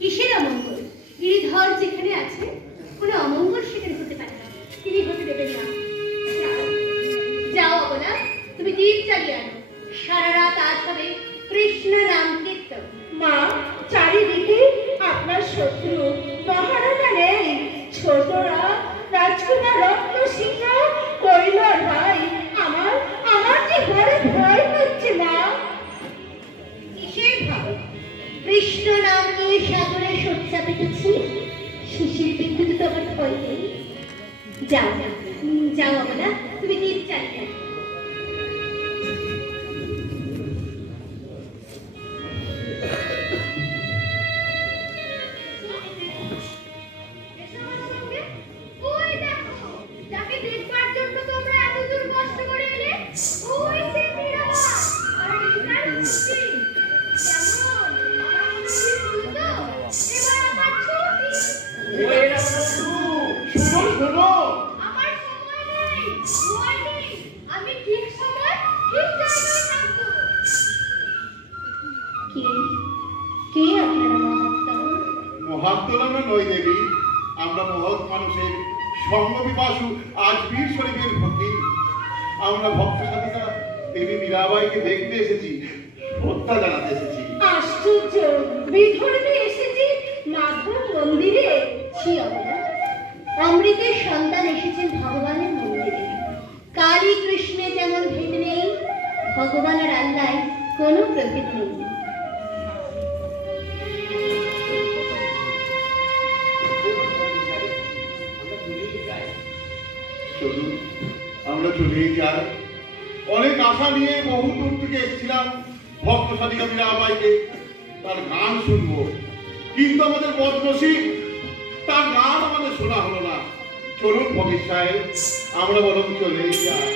কিসের অমঙ্গল? গিরিধর যেখানে আছে কোনো অমঙ্গল সেখানে হতে পারে না, তিনি হতে দেবেন না। যাও অবলা, তুমি দীপ জ্বালিয়ে আনো, সারা রাত আজ হবে কৃষ্ণ নাম কীর্তন। মা, চারিদিকে আপনার শত্রু মহারাজা নেই, ছোটরা রাজকুমার রত্ন সিংহ কৈলার ভাই, আমার আমার যে বড় ভয় করছে মা। কিসের ভয়? কৃষ্ণ নাম নিয়ে সাগরে সজ্জা পেতেছি, শিশির বিদ্যুৎ তো আমার ভয় নেই। যাও যাও অবলা, তুমি দীপ জ্বালিয়ে আনো। মহাত্মা নয় দেবী, আমরা মহৎ মানুষের সঙ্গবিপাসু আজমির শরীফের ভক্তি। আমরা ভক্ত সাথীরা দেবী মীরাবাইকে দেখতে এসেছি, শ্রদ্ধা জানাতে এসেছি। আশ্চর্য, বিধর্মে এসেছি মাধব মন্দিরে। ছি অবলা, অমৃতের সন্তান এসেছেন ভগবানের মন্দিরে। কালী কৃষ্ণে যেমন ভেদ নেই, ভগবানের আল্লায় কোনো প্রভেদ নেই। চলুন আমরা চলেই যাই। অনেক আশা নিয়ে বহু দূর থেকে এসেছিলাম ভক্ত সাধিকা মীরাবাইকে তার গান শুনবো, কিন্তু আমাদের বদনসিব, তার গান আমাদের শোনা হলো না। চলুন ফকির সাহেব, আমরা বরং চলেই যাই।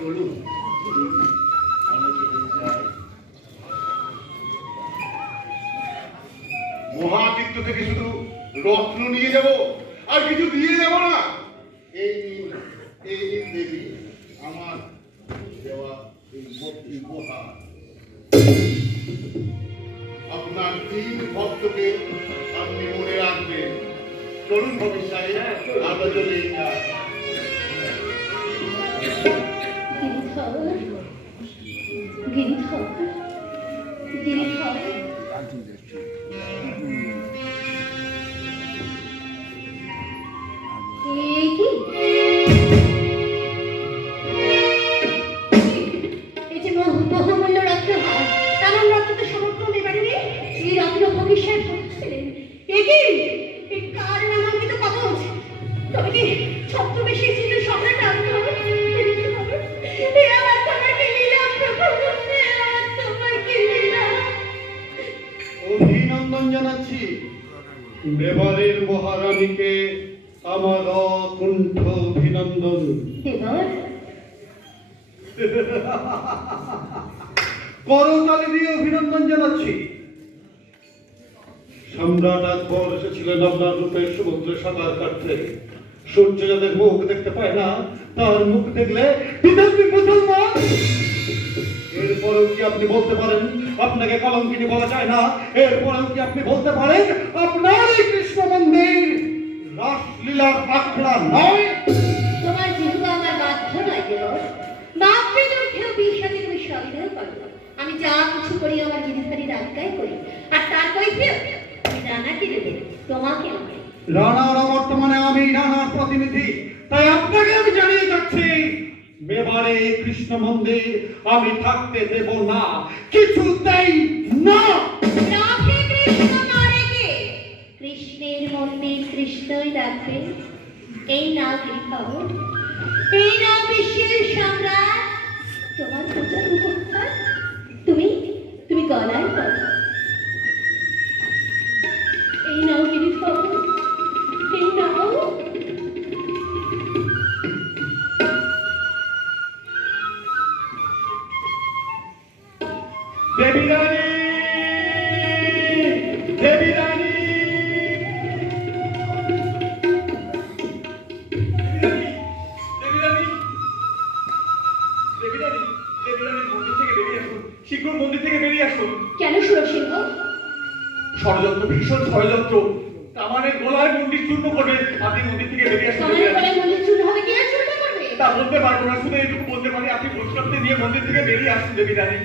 চলুন। আমরা চলে যাই। মহাতীর্থ থেকে শুধু রত্ন নিয়ে যাব আর কিছু দিয়ে যাব না। এই নিন দেবী আমার দেওয়া এই উপহার। আপনার 3 ভক্তকে আপনি মনে রাখবেন। চলুন ভবিষ্যৎ আমরা চলে যাই। গিরিধর, গিরিধর, গিরিধর। এ কি? এই যে বহুমূল্য রত্নহার, তেমন রত্ন তো সমগ্র মেবারে নেই। এই রত্ন ভবিষ্যৎ ছিলেন। এ কি? এ কার নামাঙ্কিত কবচ? তবে কি ছদ্মবেশে ছিল সম্রাট আকবর? এ আমার তোমার কি লীলা প্রভু? এ আমার তোমার কি লীলা? অভিনন্দন জানাচ্ছি মেবারের মহারানীকে, আমার অকুণ্ঠ অভিনন্দন। দেবর, করতালি দিয়ে অভিনন্দন জানাচ্ছি। সম্রাট আকবর এসেছিলেন আপনার রূপের সমুদ্রে সাঁতার কাটতে। সূর্য যাদের মুখ দেখতে পায় না, তার মুখ দেখলে পৃথিবী মুসলমান। এরপরেও কি আপনি বলতে পারেন আপনাকে কলঙ্কিনী বলা যায় না? এরপরেও কি আপনি বলতে পারেন আপনার এই কৃষ্ণ মন্দির রাসলীলার আখড়া নয়? তোমার যেহেতু আমার বাধ্য নয় দেবর, বাপরে দুঃখেও বিশ্বাসে তুমি স্বাধীন করো। আমি যা কিছু করি আমার গিরিধারীর আজ্ঞায় করি, আর তার কৈফিয়ত আমি রানাকে দেবে, তোমাকে নয়। রানার বর্তমানে আমি রানার প্রতিনিধি, তাই আপনাকে আমি জানিয়ে যাচ্ছি মেবারে এই কৃষ্ণ মন্দির আমি থাকতে দেব না, কিছুতেই না। রাখে কৃষ্ণ মারে কে? কৃষ্ণের মন্দির কৃষ্ণই রাখবে। এই না গিরিধর, এই না বিশ্বের সম্রাট, তোমার পূজার উপহার তুমি তুমি গলায় পড়ো। এই নাও গিরিধর, এই নাও। দেবী রানী, দেবী রানী, শীঘ্র মন্দির থেকে বেরিয়ে আসুন। কেন সুরসিংহ? ষড়যন্ত্র, ভীষণ ষড়যন্ত্র। কামানের গলায় মন্দির চূর্ণ করবে। আপনি মন্দির থেকে বেরিয়ে আসুন। তোমার গলায় মন্দির চূর্ণ হবে, কি আর চূর্ণ করবে? তা বলতে পারবো না, শুধু এইটুকু বলতে পারি আপনি বৈষ্ণবদের নিয়ে মন্দির থেকে বেরিয়ে আসুন দেবী রানী।